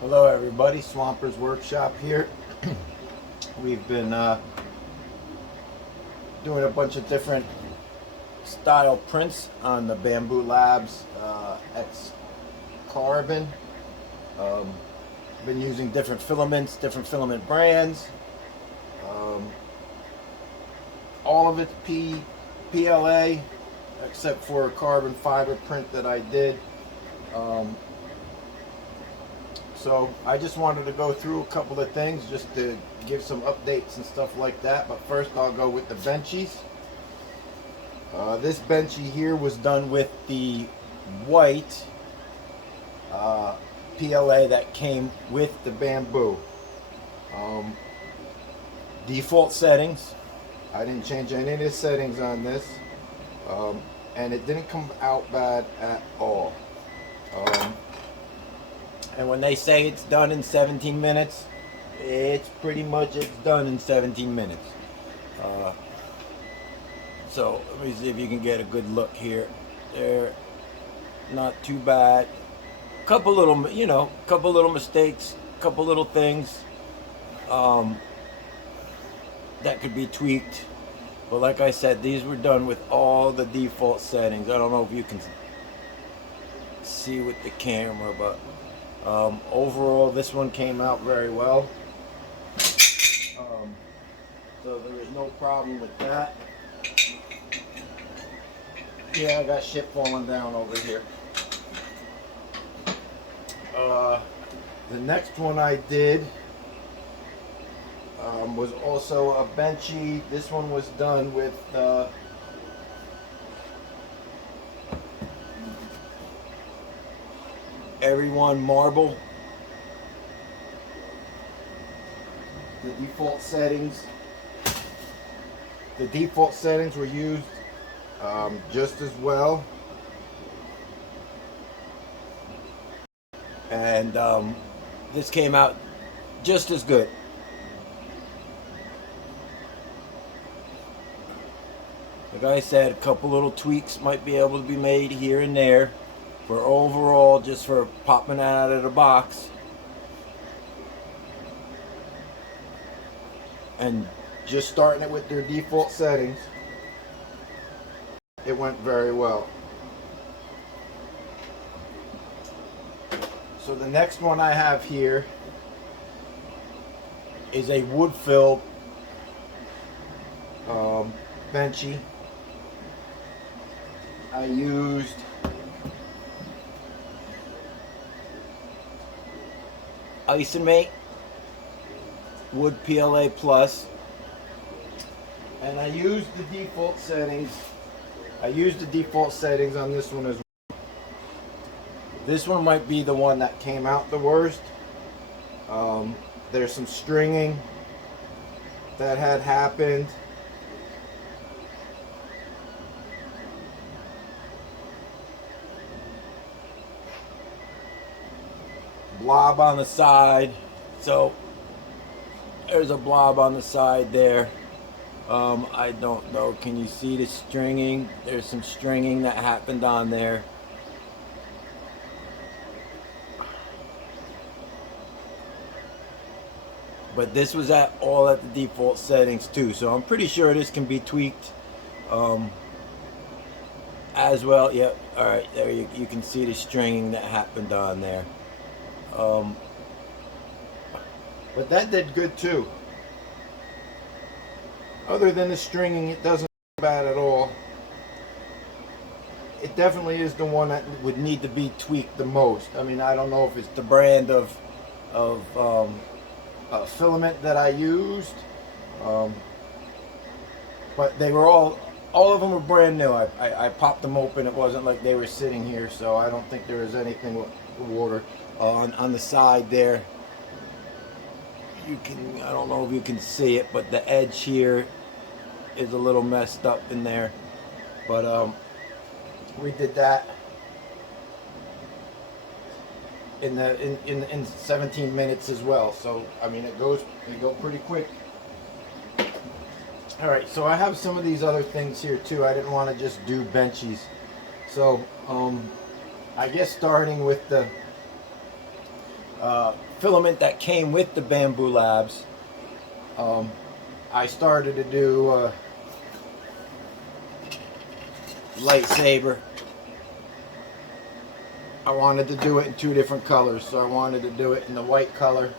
Hello everybody, Swamper's Workshop here. We've been doing a bunch of different style prints on the Bambu Labs X Carbon. Been using different filaments, different filament brands. All of it's PLA except for a carbon fiber print that I did. So I just wanted to go through a couple of things just to give some updates and stuff like that. But first I'll go with the benchies. This benchy here was done with the white PLA that came with the Bambu. Default settings. I didn't change any of the settings on this. And it didn't come out bad at all. And when they say it's done in 17 minutes, it's pretty much done in 17 minutes. So let me see if you can get a good look here. There, not too bad. Couple little, couple little mistakes, couple little things that could be tweaked. But like I said, these were done with all the default settings. I don't know if you can see with the camera, but overall this one came out very well. So there was no problem with that. Yeah, I got shit falling down over here. The next one I did was also a benchy. This one was done with Everyone marble. The default settings were used just as well, and this came out just as good. Like I said, a couple little tweaks might be able to be made here and there. For overall, just for popping it out of the box and just starting it with their default settings, it went very well. So the next one I have here is a wood-filled benchy. I used Isomate Wood PLA Plus, and I used the default settings. on this one as well. This one might be the one that came out the worst. There's some stringing that had happened. Blob on the side, so there's a blob on the side there. I don't know, can you see the stringing? There's some stringing that happened on there. But this was all at the default settings too, so I'm pretty sure this can be tweaked as well. Yep, alright, there you can see the stringing that happened on there. But that did good too. Other than the stringing, it doesn't look bad at all. It definitely is the one that would need to be tweaked the most. I mean, I don't know if it's the brand of filament that I used, but they were all of them were brand new. I popped them open. It wasn't like they were sitting here, so I don't think there was anything with water. On the side there, I don't know if you can see it, but the edge here is a little messed up in there. But we did that in 17 minutes as well. So I mean, it go pretty quick. All right, so I have some of these other things here too. I didn't want to just do benchies, so I guess starting with the filament that came with the Bambu Labs. I started to do lightsaber. I wanted to do it in 2 different colors, so I wanted to do it in the white color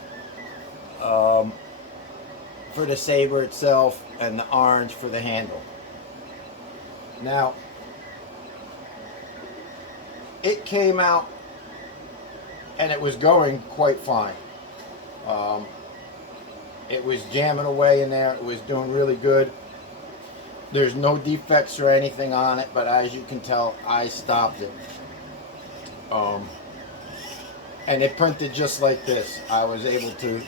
for the saber itself and the orange for the handle. Now, it came out and it was going quite fine. It was jamming away in there. It was doing really good. There's no defects or anything on it, but as you can tell, I stopped it. And it printed just like this. I was able to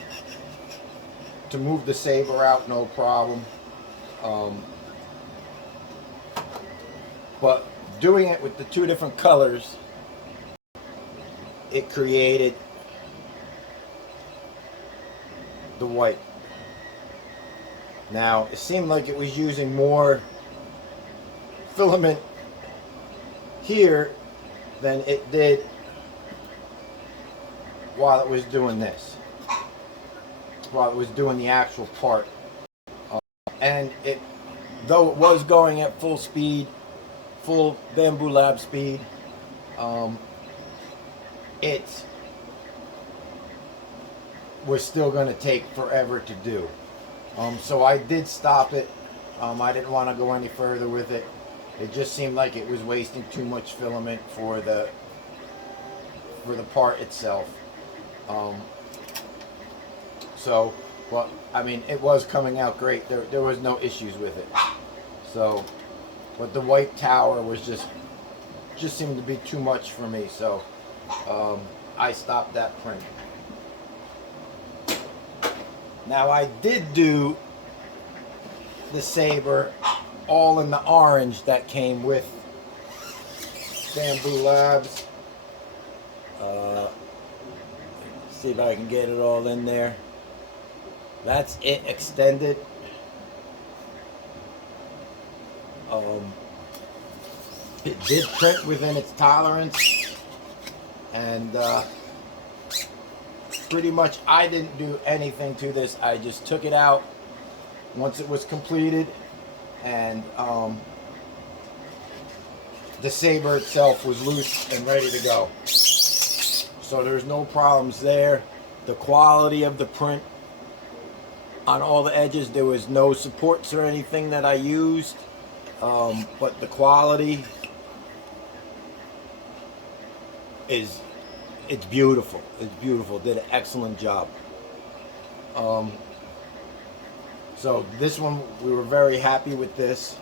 move the saber out, no problem. But doing it with the 2 different colors, it created the white. Now, it seemed like it was using more filament here than it did while it was doing this, while it was doing the actual part. And it, though it was going at full speed, full Bambu Lab speed, it was still going to take forever to do. So I did stop it. I didn't want to go any further with it. It just seemed like it was wasting too much filament for the part itself. So, but I mean, it was coming out great. There was no issues with it. So, but the white tower was just seemed to be too much for me. So, I stopped that print. Now, I did do the saber all in the orange that came with Bambu Labs. See if I can get it all in there. That's it extended. It did print within its tolerance, and pretty much I didn't do anything to this. I just took it out once it was completed, and the saber itself was loose and ready to go. So there's no problems there. The quality of the print on all the edges, there was no supports or anything that I used, but the quality is, it's beautiful. It's beautiful. Did an excellent job. So this one, we were very happy with this.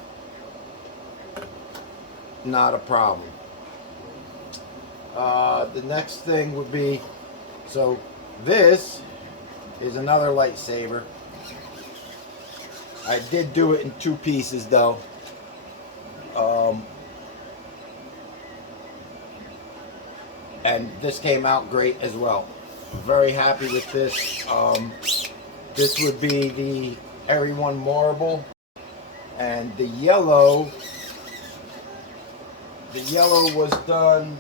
Not a problem. The next thing would be, so this is another lightsaber. I did do it in 2 pieces though. And this came out great as well. Very happy with this. This would be the Everyone Marble, and the yellow was done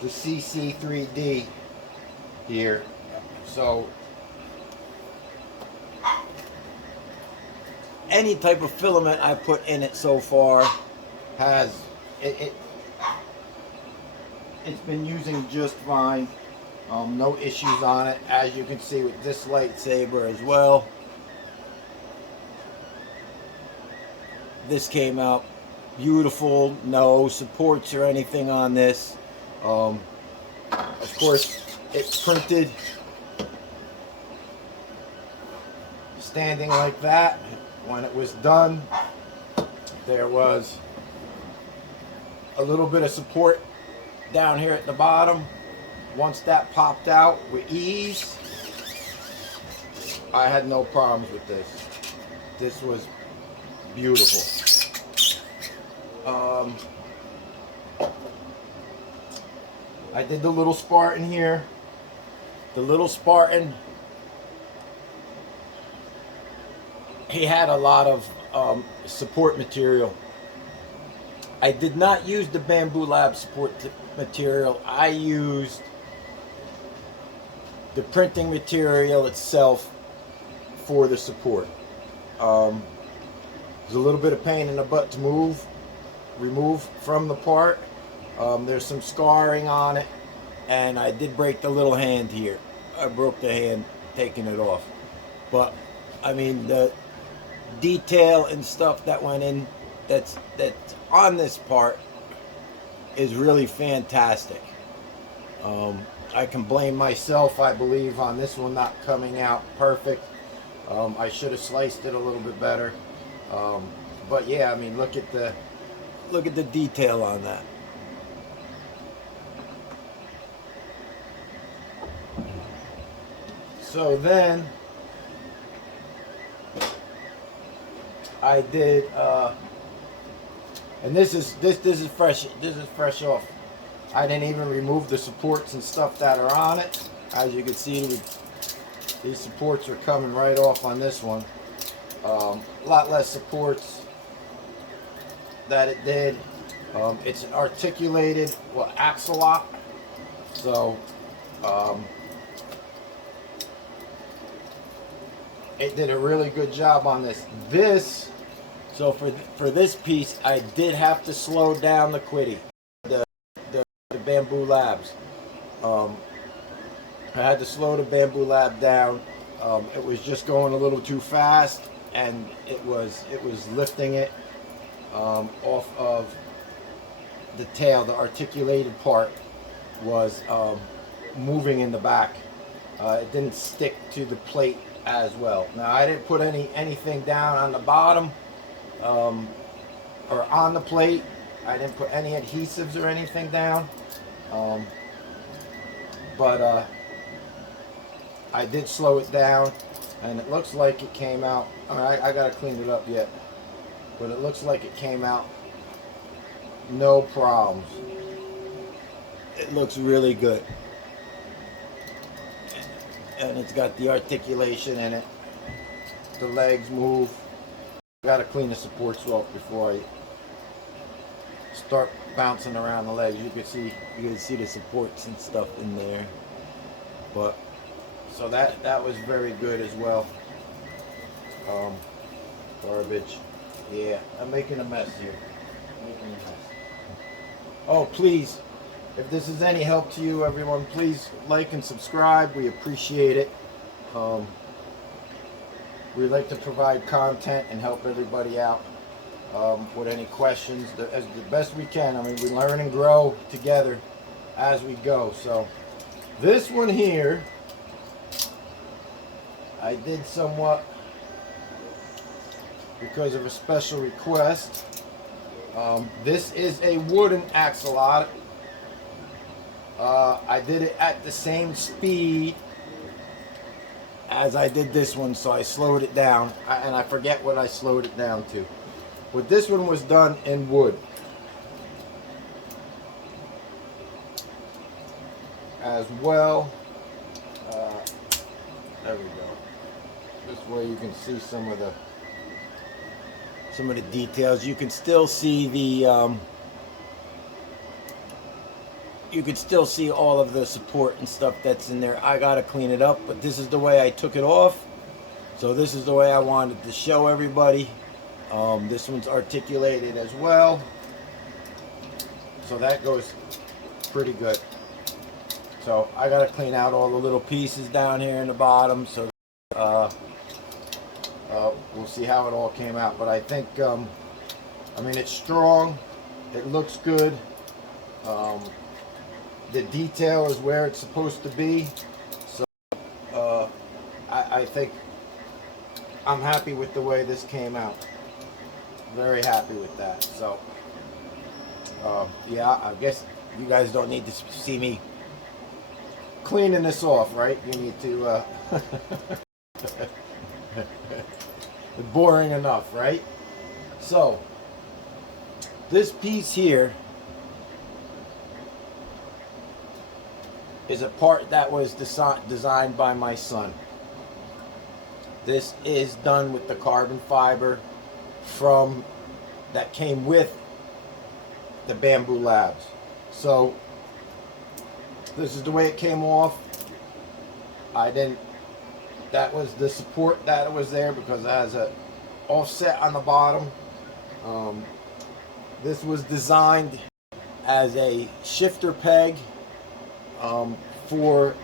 the CC3D here. So any type of filament I put in it so far has it's been using just fine. No issues on it, as you can see with this lightsaber as well. This came out beautiful. No supports or anything on this. Of course, it printed standing like that. When it was done, there was a little bit of support down here at the bottom. Once that popped out with ease, I had no problems with this. This was beautiful. I did the little Spartan here. The little Spartan, he had a lot of support material I did not use the Bambu Lab support material. I used the printing material itself for the support. There's a little bit of pain in the butt to remove from the part. There's some scarring on it, and I did break the little hand here. I broke the hand taking it off. But I mean, the detail and stuff that went in that's on this part is really fantastic. I can blame myself, I believe, on this one not coming out perfect. I should have sliced it a little bit better. But yeah, I mean, look at the detail on that. So then I did, and this is fresh. This is fresh off. I didn't even remove the supports and stuff that are on it. As you can see, these supports are coming right off on this one. A lot less supports that it did. It's an articulated, axolote. So it did a really good job on this. So for this piece, I did have to slow down the quitty, the Bambu Labs. I had to slow the Bambu Lab down. It was just going a little too fast, and it was lifting it off of the tail. The articulated part was moving in the back. It didn't stick to the plate as well. Now I didn't put anything down on the bottom or on the plate. I didn't put any adhesives or anything down, but I did slow it down, and it looks like it came out. I mean, I gotta clean it up yet, but it looks like it came out no problems. It looks really good. And it's got the articulation in it. The legs move. Got to clean the supports off before I start bouncing around the legs. You can see the supports and stuff in there. But so that was very good as well. Garbage. Yeah, I'm making a mess here. Oh, please. If this is any help to you, everyone, please like and subscribe. We appreciate it. We like to provide content and help everybody out with any questions as the best we can. I mean, we learn and grow together as we go. So this one here, I did somewhat because of a special request. This is a wooden axolote. I did it at the same speed as I did this one, so I slowed it down, and I forget what I slowed it down to. But this one was done in wood as well. There we go. This way you can see some of the details. You can still see the you can still see all of the support and stuff that's in there. I gotta clean it up, but this is the way I took it off. So this is the way I wanted to show everybody. This one's articulated as well. So that goes pretty good. So I gotta clean out all the little pieces down here in the bottom. So we'll see how it all came out. But I think, I mean, it's strong. It looks good. The detail is where it's supposed to be, so I think I'm happy with the way this came out. Very happy with that. So yeah, I guess you guys don't need to see me cleaning this off, right? You need to boring enough, right? So this piece here is a part that was designed by my son. This is done with the carbon fiber that came with the Bambu Labs. So this is the way it came off. That was the support that was there because it has a offset on the bottom. This was designed as a shifter peg for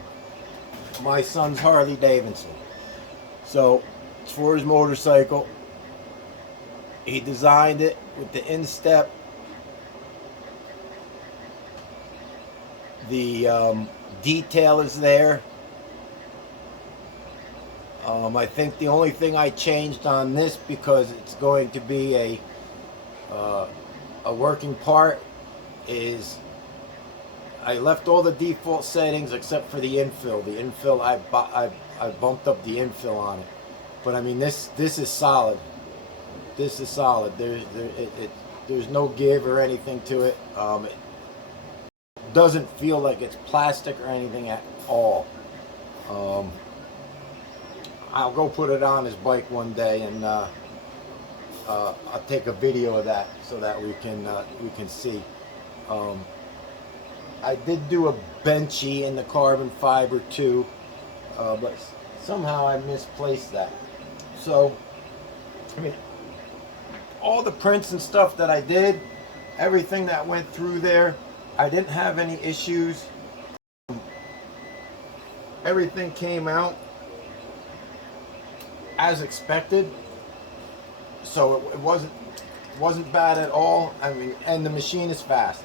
my son's Harley Davidson. So it's for his motorcycle. He designed it with the instep. The detail is there. I think the only thing I changed on this, because it's going to be a working part, is I left all the default settings except for the infill. The infill, I bumped up the infill on it. But I mean, this is solid. This is solid. There's no give or anything to it. It doesn't feel like it's plastic or anything at all. I'll go put it on his bike one day, and I'll take a video of that so that we can see. I did do a benchy in the carbon fiber too, but somehow I misplaced that. So, I mean, all the prints and stuff that I did, everything that went through there, I didn't have any issues. Everything came out as expected, so it wasn't bad at all. I mean, and the machine is fast.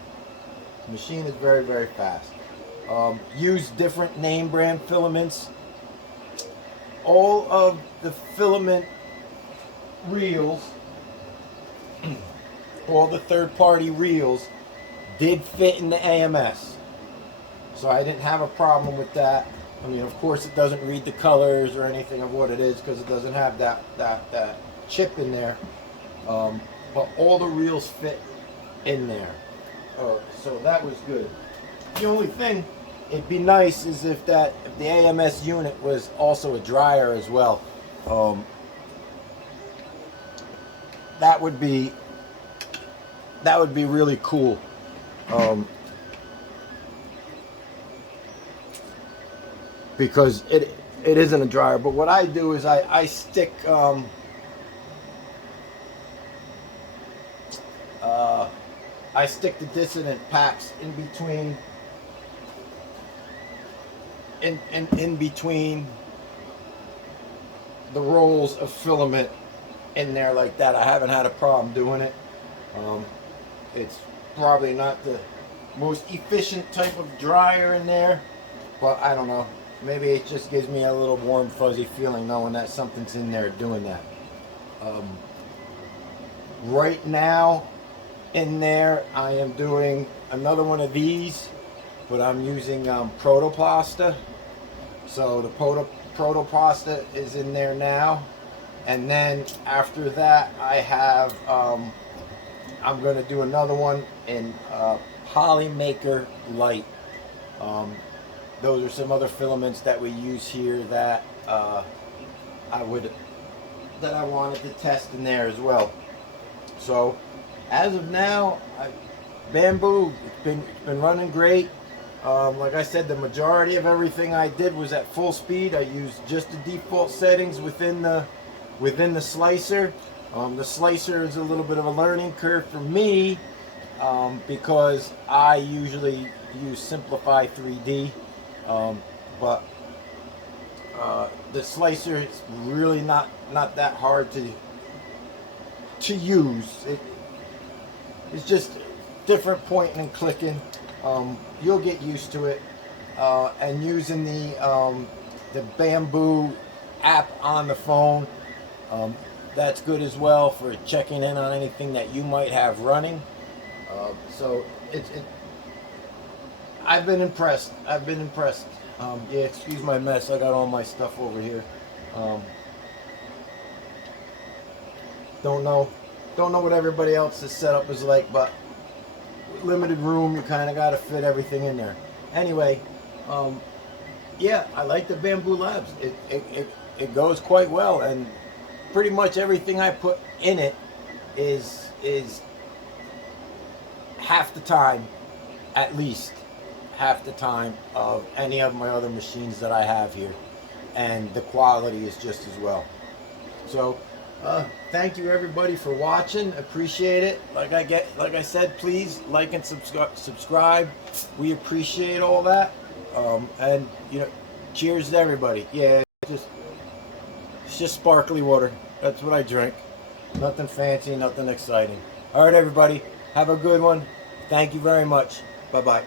The machine is very, very fast. Use different name brand filaments. All of the filament reels, all the third-party reels, did fit in the AMS, so I didn't have a problem with that. I mean, of course, it doesn't read the colors or anything of what it is because it doesn't have that chip in there. But all the reels fit in there, so that was good. The only thing it'd be nice is if the AMS unit was also a dryer as well. That would be really cool. Because it isn't a dryer. But what I do is I stick I stick the dissonant packs in between in between the rolls of filament in there like that. I haven't had a problem doing it. It's probably not the most efficient type of dryer in there, but I don't know. Maybe it just gives me a little warm, fuzzy feeling knowing that something's in there doing that. Right now, in there, I am doing another one of these, but I'm using protoplasta. So the protoplasta is in there now, and then after that, I have I'm going to do another one in PolyMaker Light. Those are some other filaments that we use here that I wanted to test in there as well. So as of now, Bambu, it's been running great. Like I said, the majority of everything I did was at full speed. I used just the default settings within the slicer. The slicer is a little bit of a learning curve for me because I usually use Simplify 3D. But the slicer is really not that hard to use. It's just different pointing and clicking. You'll get used to it. And using the Bambu app on the phone, that's good as well for checking in on anything that you might have running. So I've been impressed. Yeah, excuse my mess. I got all my stuff over here. Don't know what everybody else's setup is like, but limited room, you kind of got to fit everything in there. Anyway, yeah, I like the Bambu Labs. It goes quite well, and pretty much everything I put in it half the time, at least half the time of any of my other machines that I have here, and the quality is just as well. So thank you everybody for watching. Appreciate it. Like I said, please like and subscribe. We appreciate all that. And you know, cheers to everybody. Yeah, it's just sparkly water. That's what I drink. Nothing fancy, nothing exciting. All right, everybody, have a good one. Thank you very much. Bye bye.